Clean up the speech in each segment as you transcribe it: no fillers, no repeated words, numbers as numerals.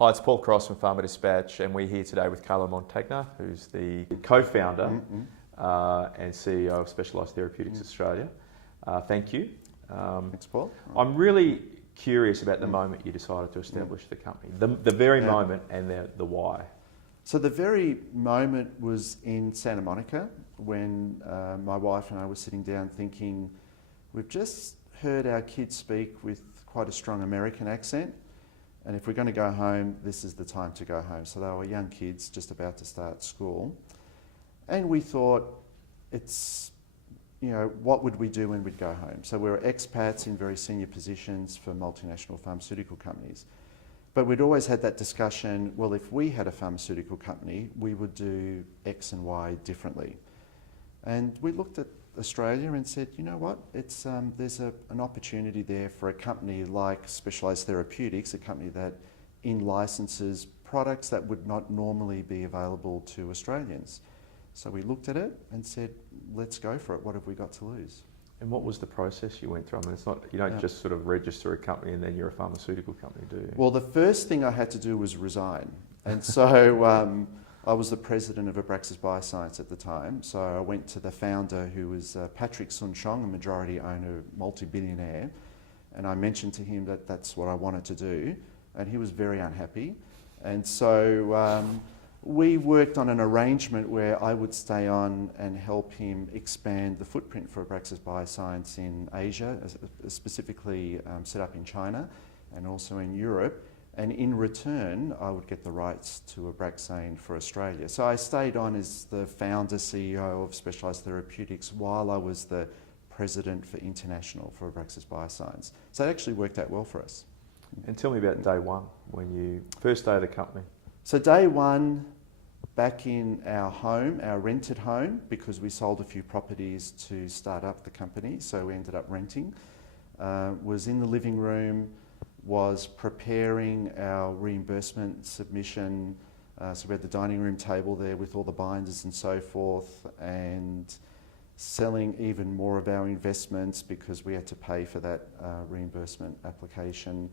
Hi, it's Paul Cross from Pharma Dispatch, and we're here today with Carlo Montagner, who's the co-founder and CEO of Specialised Therapeutics Australia. Thank you. Thanks, Paul. I'm really curious about the moment you decided to establish the company, the very moment and the why. So the very moment was in Santa Monica when my wife and I were sitting down thinking, we've just heard our kids speak with quite a strong American accent, and if we're going to go home, this is the time to go home. So they were young kids just about to start school. And we thought, what would we do when we'd go home? So we were expats in very senior positions for multinational pharmaceutical companies. But we'd always had that discussion, well, if we had a pharmaceutical company, we would do X and Y differently. And we looked at Australia and said, you know what, there's an opportunity there for a company like Specialised Therapeutics, a company that in-licenses products that would not normally be available to Australians. So we looked at it and said, let's go for it. What have we got to lose? And what was the process you went through? I mean, it's not, you don't just sort of register a company and then you're a pharmaceutical company, do you? Well, the first thing I had to do was resign. And so I was the president of Abraxas Bioscience at the time. So I went to the founder, who was Patrick Soon-Chong, a majority owner, multi-billionaire. And I mentioned to him that that's what I wanted to do. And he was very unhappy. And so we worked on an arrangement where I would stay on and help him expand the footprint for Abraxas Bioscience in Asia, specifically set up in China and also in Europe. And in return, I would get the rights to Abraxane for Australia. So I stayed on as the founder, CEO of Specialised Therapeutics while I was the president for international for Abraxas Bioscience. So it actually worked out well for us. And tell me about day one, first day of the company. So day one, back in our home, our rented home, because we sold a few properties to start up the company, so we ended up renting, was in the living room, was preparing our reimbursement submission. So we had the dining room table there with all the binders and so forth, and selling even more of our investments because we had to pay for that reimbursement application,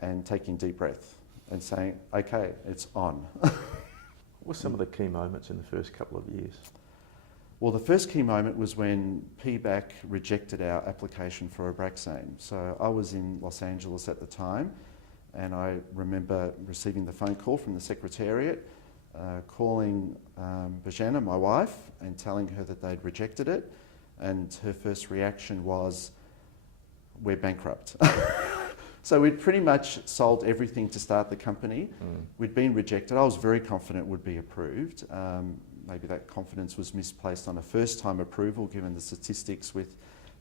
and taking a deep breath and saying, okay, it's on. What were some of the key moments in the first couple of years? Well, the first key moment was when PBAC rejected our application for Abraxane. So I was in Los Angeles at the time, and I remember receiving the phone call from the Secretariat, calling Bajana, my wife, and telling her that they'd rejected it. And her first reaction was, we're bankrupt. So we'd pretty much sold everything to start the company. We'd been rejected. I was very confident it would be approved. Maybe that confidence was misplaced on a first-time approval, given the statistics with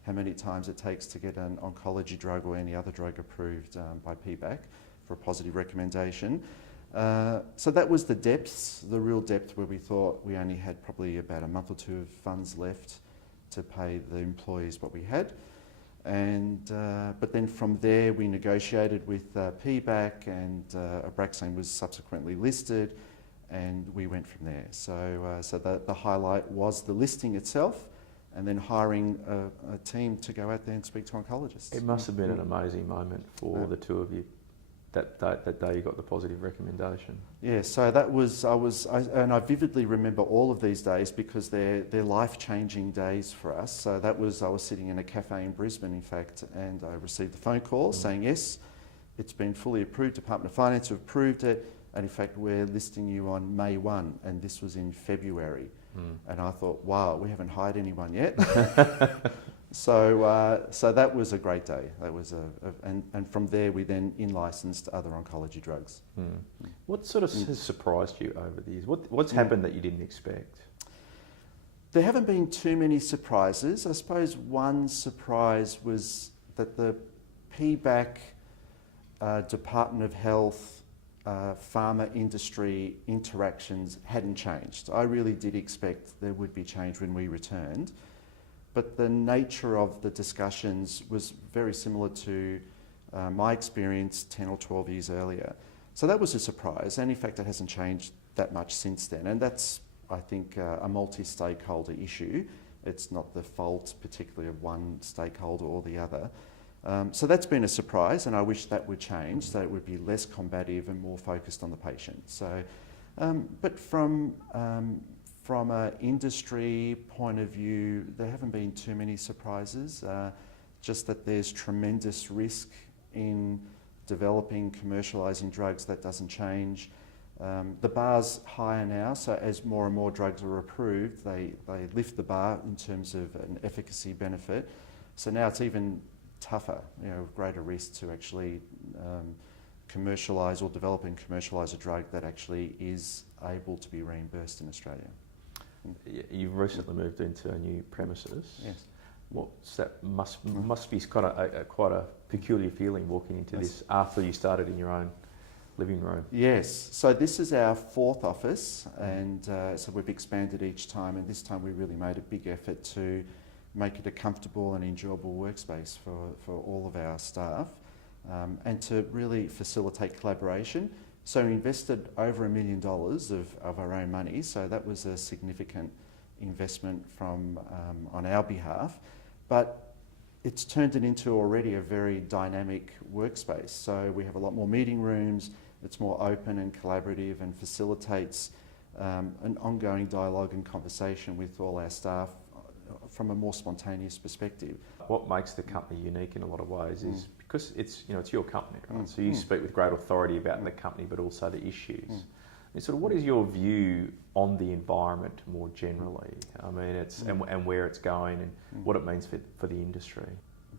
how many times it takes to get an oncology drug or any other drug approved by PBAC for a positive recommendation. So that was the depths, the real depth, where we thought we only had probably about a month or two of funds left to pay the employees what we had. But then from there we negotiated with PBAC, and Abraxane was subsequently listed, and we went from there. So the highlight was the listing itself, and then hiring a team to go out there and speak to oncologists. It must have been an amazing moment for the two of you, that day you got the positive recommendation. Yeah, so that was, I vividly remember all of these days because they're life-changing days for us. So I was sitting in a cafe in Brisbane, in fact, and I received the phone call saying, yes, it's been fully approved, Department of Finance have approved it, and in fact we're listing you on May 1, and this was in February. And I thought, wow, we haven't hired anyone yet. So that was a great day. That was and from there we then in-licensed other oncology drugs. What sort of has surprised you over the years? What's happened that you didn't expect? There haven't been too many surprises. I suppose one surprise was that the PBAC, Department of Health, pharma industry interactions hadn't changed. I really did expect there would be change when we returned, but the nature of the discussions was very similar to my experience 10 or 12 years earlier. So that was a surprise, and in fact it hasn't changed that much since then, and that's, I think, a multi-stakeholder issue. It's not the fault particularly of one stakeholder or the other. So that's been a surprise, and I wish that would change, so it would be less combative and more focused on the patient. So, but from an industry point of view, there haven't been too many surprises, just that there's tremendous risk in developing, commercialising drugs. That doesn't change. The bar's higher now, so as more and more drugs are approved, they lift the bar in terms of an efficacy benefit. So now it's even tougher, greater risk to actually commercialise or develop and commercialise a drug that actually is able to be reimbursed in Australia. You've recently moved into new premises. Yes. That must be kind of quite a peculiar feeling walking into this after you started in your own living room. Yes, so this is our fourth office, and so we've expanded each time, and this time we really made a big effort to make it a comfortable and enjoyable workspace for all of our staff, and to really facilitate collaboration. So we invested over $1 million of our own money, so that was a significant investment from on our behalf, but it's turned it into already a very dynamic workspace. So we have a lot more meeting rooms, it's more open and collaborative and facilitates an ongoing dialogue and conversation with all our staff from a more spontaneous perspective. What makes the company unique in a lot of ways is because it's your company, right? So you speak with great authority about the company, but also the issues. And sort of, what is your view on the environment more generally? I mean, and where it's going and what it means for the industry.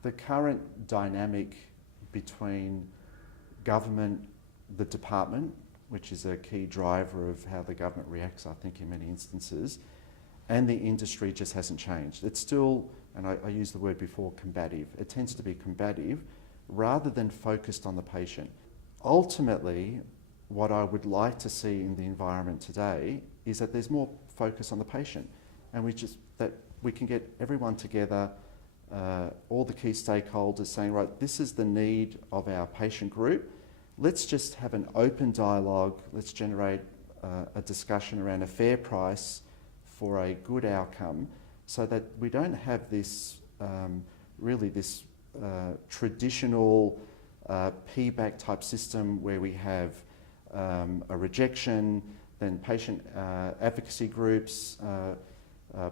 The current dynamic between government, the department, which is a key driver of how the government reacts, I think, in many instances, and the industry just hasn't changed. It's still, and I used the word before, combative. It tends to be combative rather than focused on the patient. Ultimately, what I would like to see in the environment today is that there's more focus on the patient, and that we can get everyone together, all the key stakeholders saying, right, this is the need of our patient group. Let's just have an open dialogue. Let's generate a discussion around a fair price for a good outcome, so that we don't have this traditional payback type system where we have a rejection, then patient advocacy groups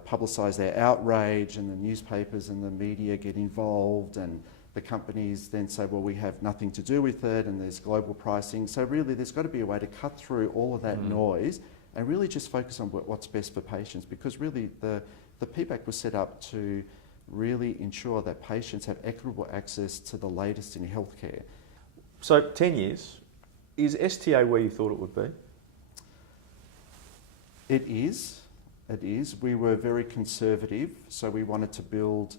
publicise their outrage, and the newspapers and the media get involved, and the companies then say, well, we have nothing to do with it, and there's global pricing. So really there's got to be a way to cut through all of that noise and really just focus on what's best for patients, because really the PBAC was set up to really ensure that patients have equitable access to the latest in healthcare. So 10 years, is STA where you thought it would be? It is. We were very conservative, so we wanted to build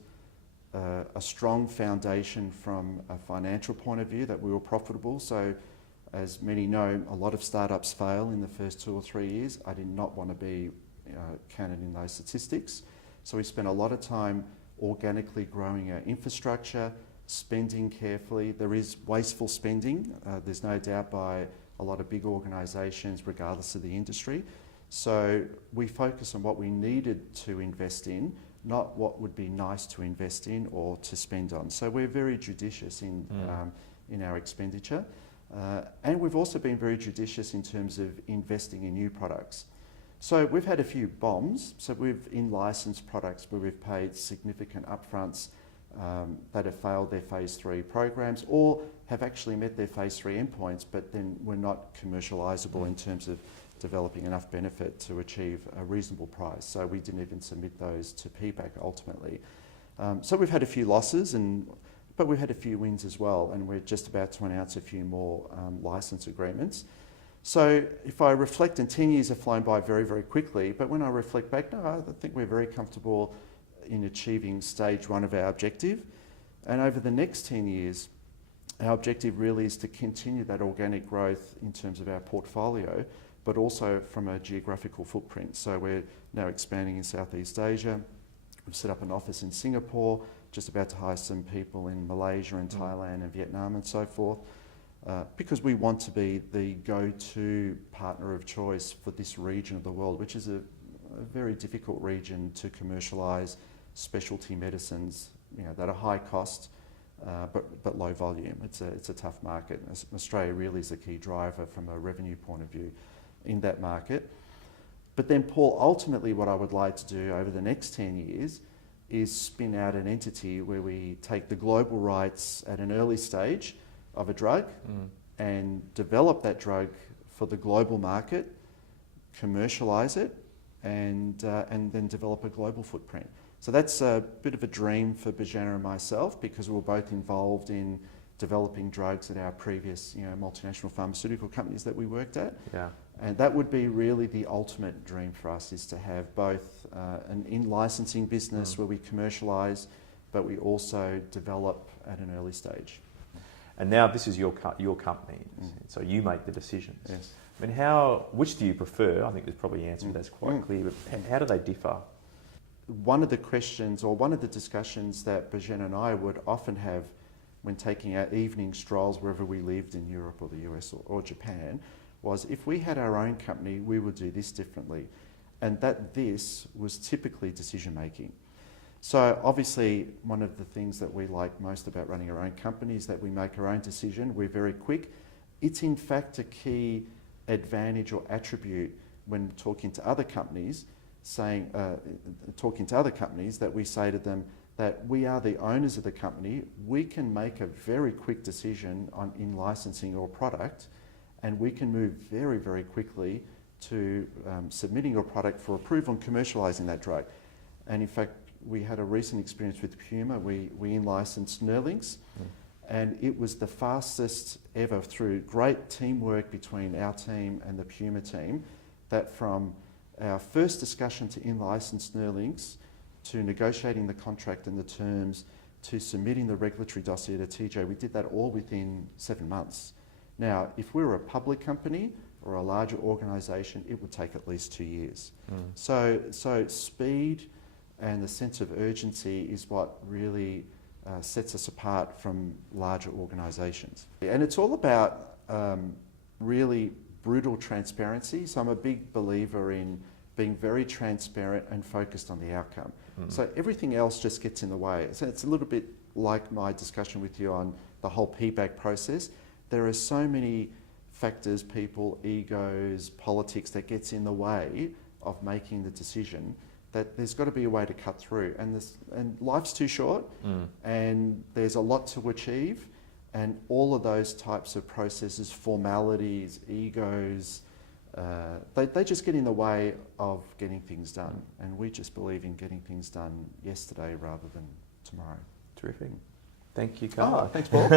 a strong foundation from a financial point of view, that we were profitable. So as many know, a lot of startups fail in the first 2 or 3 years. I did not want to be counted in those statistics. So we spent a lot of time organically growing our infrastructure, spending carefully. There is wasteful spending, there's no doubt, by a lot of big organisations regardless of the industry. So we focus on what we needed to invest in, not what would be nice to invest in or to spend on. So we're very judicious in our expenditure. And we've also been very judicious in terms of investing in new products. So we've had a few bombs. So we've in-licensed products where we've paid significant upfronts that have failed their phase 3 programs, or have actually met their phase 3 endpoints, but then were not commercialisable in terms of developing enough benefit to achieve a reasonable price. So we didn't even submit those to PBAC ultimately. So we've had a few losses, but we've had a few wins as well, and we're just about to announce a few more license agreements. So if I reflect, and 10 years have flown by very, very quickly, but when I reflect back, no, I think we're very comfortable in achieving stage 1 of our objective. And over the next 10 years, our objective really is to continue that organic growth in terms of our portfolio, but also from a geographical footprint. So we're now expanding in Southeast Asia. We've set up an office in Singapore, just about to hire some people in Malaysia and Thailand and Vietnam and so forth, because we want to be the go-to partner of choice for this region of the world, which is a very difficult region to commercialise specialty medicines, that are high cost, but low volume. It's a tough market. Australia really is a key driver from a revenue point of view in that market. But then, Paul, ultimately what I would like to do over the next 10 years is spin out an entity where we take the global rights at an early stage of a drug and develop that drug for the global market, commercialise it, and then develop a global footprint. So that's a bit of a dream for Bajana and myself, because we were both involved in developing drugs at our previous, multinational pharmaceutical companies that we worked at. Yeah. And that would be really the ultimate dream for us, is to have both an in-licensing business where we commercialise, but we also develop at an early stage. And now this is your company, so you make the decisions. Yes. I mean, which do you prefer? I think there's probably an answer that's quite clear, but how do they differ? One of the questions, or one of the discussions that Bajana and I would often have when taking our evening strolls wherever we lived in Europe or the US or Japan, was if we had our own company, we would do this differently. And this was typically decision making. So obviously one of the things that we like most about running our own company is that we make our own decision, we're very quick. It's in fact a key advantage or attribute when talking to other companies, that we say to them that we are the owners of the company, we can make a very quick decision on in-licensing your product, and we can move very, very quickly to submitting your product for approval and commercialising that drug. And in fact, we had a recent experience with Puma. We in-licensed Nerlynx, and it was the fastest ever, through great teamwork between our team and the Puma team, that from our first discussion to in-license Nerlynx, to negotiating the contract and the terms, to submitting the regulatory dossier to TJ, we did that all within 7 months. Now, if we were a public company or a larger organisation, it would take at least 2 years. So speed and the sense of urgency is what really sets us apart from larger organisations. And it's all about really brutal transparency. So I'm a big believer in being very transparent and focused on the outcome. So everything else just gets in the way. So it's a little bit like my discussion with you on the whole PBAC process. There are so many factors, people, egos, politics that gets in the way of making the decision, that there's got to be a way to cut through. And life's too short, and there's a lot to achieve, and all of those types of processes, formalities, egos, they just get in the way of getting things done. And we just believe in getting things done yesterday rather than tomorrow. Terrific. Thank you, Carlo. Thanks, Paul.